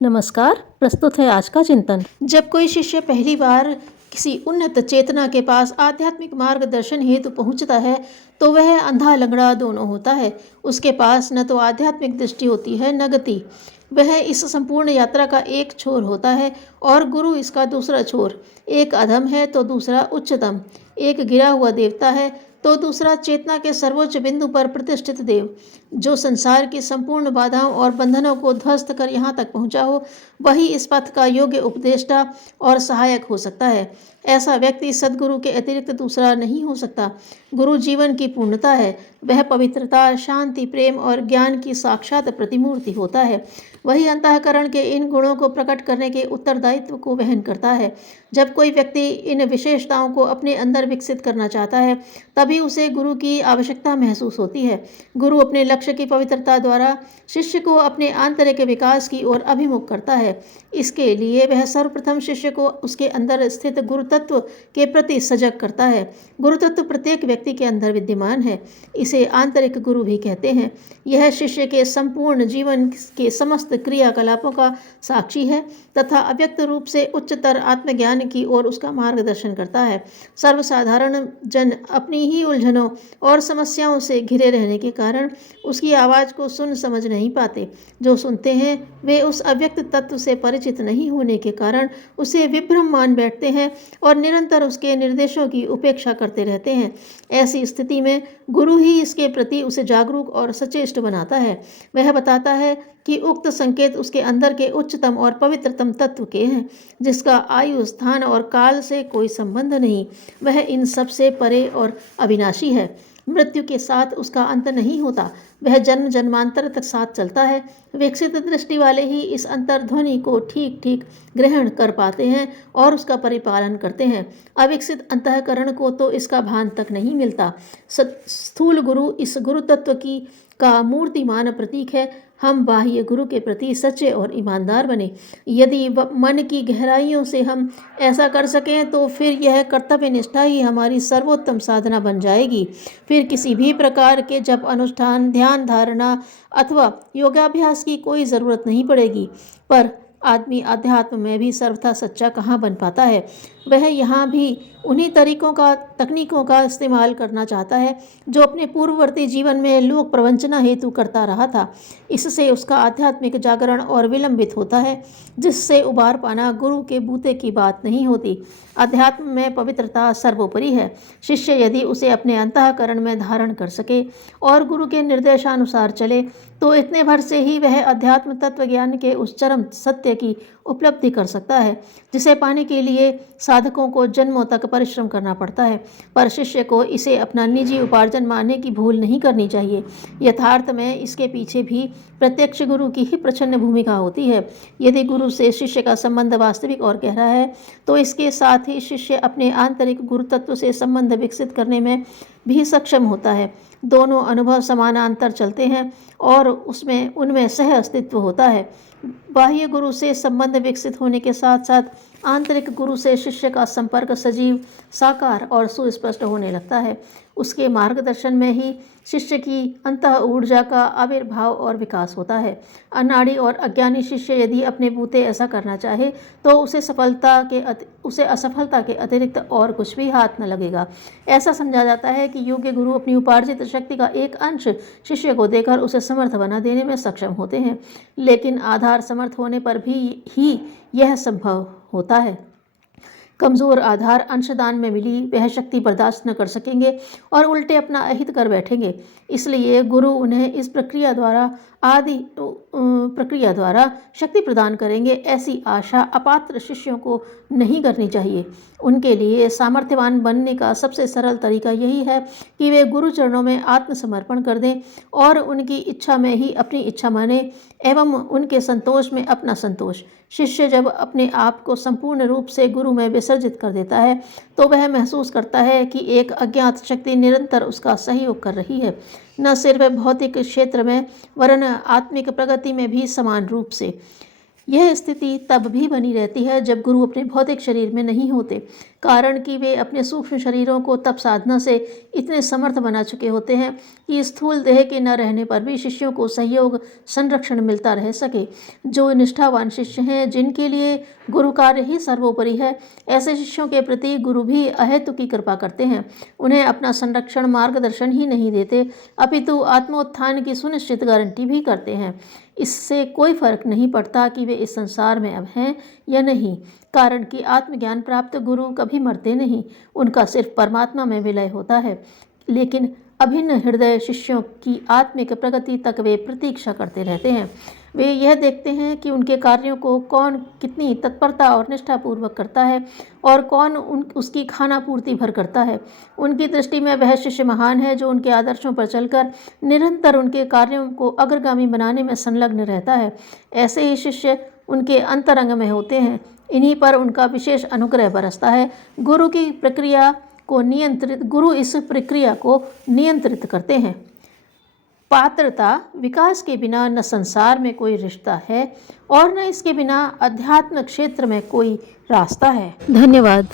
नमस्कार। प्रस्तुत है आज का चिंतन। जब कोई शिष्य पहली बार किसी उन्नत चेतना के पास आध्यात्मिक मार्गदर्शन हेतु पहुंचता है तो वह अंधा लंगड़ा दोनों होता है। उसके पास न तो आध्यात्मिक दृष्टि होती है न गति। वह इस संपूर्ण यात्रा का एक छोर होता है और गुरु इसका दूसरा छोर। एक अधम है तो दूसरा उच्चतम, एक गिरा हुआ देवता है तो दूसरा चेतना के सर्वोच्च बिंदु पर प्रतिष्ठित देव, जो संसार की संपूर्ण बाधाओं और बंधनों को ध्वस्त कर यहाँ तक पहुँचा हो, वही इस पथ का योग्य उपदेष्टा और सहायक हो सकता है। ऐसा व्यक्ति सद्गुरु के अतिरिक्त दूसरा नहीं हो सकता। गुरु जीवन की पूर्णता है। वह पवित्रता, शांति, प्रेम और ज्ञान की साक्षात प्रतिमूर्ति होता है। वही अंतःकरण के इन गुणों को प्रकट करने के उत्तरदायित्व को वहन करता है। जब कोई व्यक्ति इन विशेषताओं को अपने अंदर विकसित करना चाहता है तभी उसे गुरु की आवश्यकता महसूस होती है। गुरु अपने लक्ष्य की पवित्रता द्वारा शिष्य को अपने आंतरिक विकास की ओर अभिमुख करता है। इसके लिए वह सर्वप्रथम शिष्य को उसके अंदर स्थित गुरुतत्व के प्रति सजग करता है। गुरुतत्व प्रत्येक व्यक्ति के अंदर विद्यमान है। इसे आंतरिक गुरु भी कहते हैं। यह शिष्य के संपूर्ण जीवन के समस्त क्रियाकलापों का साक्षी है तथा अव्यक्त रूप से उच्चतर आत्मज्ञान की ओर उसका मार्गदर्शन करता है। सर्वसाधारण जन अपनी ही उलझनों और समस्याओं से घिरे रहने के कारण उसकी आवाज़ को सुन समझ नहीं पाते। जो सुनते हैं वे उस अव्यक्त तत्व से परिचित नहीं होने के कारण उसे विभ्रम मान बैठते हैं और निरंतर उसके निर्देशों की उपेक्षा करते रहते हैं। ऐसी स्थिति में गुरु ही इसके प्रति उसे जागरूक और सचेष्ट बनाता है। वह बताता है कि उक्त संकेत उसके अंदर के उच्चतम और पवित्रतम तत्व के हैं, जिसका आयु, स्थान और काल से कोई संबंध नहीं। वह इन सब से परे और अविनाशी है। मृत्यु के साथ उसका अंत नहीं होता। वह जन्म जन्मांतर तक साथ चलता है। विकसित दृष्टि वाले ही इस अंतर्ध्वनि को ठीक ठीक ग्रहण कर पाते हैं और उसका परिपालन करते हैं। अविकसित अंतःकरण को तो इसका भान तक नहीं मिलता। स्थूल गुरु इस गुरु तत्व की का मूर्तिमान प्रतीक है। हम बाह्य गुरु के प्रति सच्चे और ईमानदार बने। यदि मन की गहराइयों से हम ऐसा कर सकें तो फिर यह कर्तव्य निष्ठा ही हमारी सर्वोत्तम साधना बन जाएगी। फिर किसी भी प्रकार के जप अनुष्ठान, ध्यान धारणा अथवा योगाभ्यास की कोई ज़रूरत नहीं पड़ेगी। पर आदमी अध्यात्म में भी सर्वथा सच्चा कहाँ बन पाता है। वह यहाँ भी उन्हीं तकनीकों का इस्तेमाल करना चाहता है जो अपने पूर्ववर्ती जीवन में लोक प्रवंचना हेतु करता रहा था। इससे उसका आध्यात्मिक जागरण और विलंबित होता है, जिससे उबार पाना गुरु के बूते की बात नहीं होती। अध्यात्म में पवित्रता सर्वोपरि है। शिष्य यदि उसे अपने अंतःकरण में धारण कर सके और गुरु के निर्देशानुसार चले तो इतने भर से ही वह अध्यात्म तत्व ज्ञान के उस चरम सत्य की उपलब्धि कर सकता है जिसे पाने के लिए साधकों को जन्मों तक परिश्रम करना पड़ता है। पर शिष्य को इसे अपना निजी उपार्जन मानने की भूल नहीं करनी चाहिए। यथार्थ में इसके पीछे भी प्रत्यक्ष गुरु की ही प्रच्छन्न भूमिका होती है। यदि गुरु से शिष्य का संबंध वास्तविक और गहरा है तो इसके साथ ही शिष्य अपने आंतरिक गुरु तत्व से संबंध विकसित करने में भी सक्षम होता है। दोनों अनुभव समानांतर चलते हैं और उनमें सह अस्तित्व होता है। बाह्य गुरु से संबंध विकसित होने के साथ साथ आंतरिक गुरु से शिष्य का संपर्क सजीव, साकार और सुस्पष्ट होने लगता है। उसके मार्गदर्शन में ही शिष्य की अंतः ऊर्जा का आविर्भाव और विकास होता है। अनाड़ी और अज्ञानी शिष्य यदि अपने बूते ऐसा करना चाहे तो उसे असफलता के अतिरिक्त और कुछ भी हाथ न लगेगा। ऐसा समझा जाता है कि योग्य गुरु अपनी उपार्जित शक्ति का एक अंश शिष्य को देकर उसे समर्थ बना देने में सक्षम होते हैं, लेकिन आधार समर्थ होने पर भी ही यह संभव होता है। कमज़ोर आधार अंशदान में मिली वह शक्ति बर्दाश्त न कर सकेंगे और उल्टे अपना अहित कर बैठेंगे। इसलिए गुरु उन्हें इस प्रक्रिया द्वारा शक्ति प्रदान करेंगे, ऐसी आशा अपात्र शिष्यों को नहीं करनी चाहिए। उनके लिए सामर्थ्यवान बनने का सबसे सरल तरीका यही है कि वे गुरु चरणों में आत्मसमर्पण कर दें और उनकी इच्छा में ही अपनी इच्छा माने एवं उनके संतोष में अपना संतोष। शिष्य जब अपने आप को संपूर्ण रूप से गुरु में विसर्जित कर देता है तो वह महसूस करता है कि एक अज्ञात शक्ति निरंतर उसका सहयोग कर रही है, न सिर्फ भौतिक क्षेत्र में वरन आत्मिक प्रगति में भी समान रूप से। यह स्थिति तब भी बनी रहती है जब गुरु अपने भौतिक शरीर में नहीं होते, कारण कि वे अपने सूक्ष्म शरीरों को तप साधना से इतने समर्थ बना चुके होते हैं कि स्थूल देह के न रहने पर भी शिष्यों को सहयोग संरक्षण मिलता रह सके। जो निष्ठावान शिष्य हैं, जिनके लिए गुरु कार्य ही सर्वोपरि है, ऐसे शिष्यों के प्रति गुरु भी अहेतु की कृपा करते हैं। उन्हें अपना संरक्षण मार्गदर्शन ही नहीं देते, अपितु आत्मोत्थान की सुनिश्चित गारंटी भी करते हैं। इससे कोई फर्क नहीं पड़ता कि वे इस संसार में अब हैं या नहीं, कारण कि आत्मज्ञान प्राप्त गुरु कभी मरते नहीं, उनका सिर्फ परमात्मा में विलय होता है। लेकिन अभिन्न हृदय शिष्यों की आत्मिक प्रगति तक वे प्रतीक्षा करते रहते हैं। वे यह देखते हैं कि उनके कार्यों को कौन कितनी तत्परता और निष्ठापूर्वक करता है और कौन उसकी खाना पूर्ति भर करता है। उनकी दृष्टि में वह शिष्य महान है जो उनके आदर्शों पर चलकर निरंतर उनके कार्यों को अग्रगामी बनाने में संलग्न रहता है। ऐसे ही शिष्य उनके अंतरंग में होते हैं, इन्हीं पर उनका विशेष अनुग्रह बरसता है। गुरु इस प्रक्रिया को नियंत्रित करते हैं। पात्रता विकास के बिना न संसार में कोई रिश्ता है और न इसके बिना अध्यात्म क्षेत्र में कोई रास्ता है। धन्यवाद।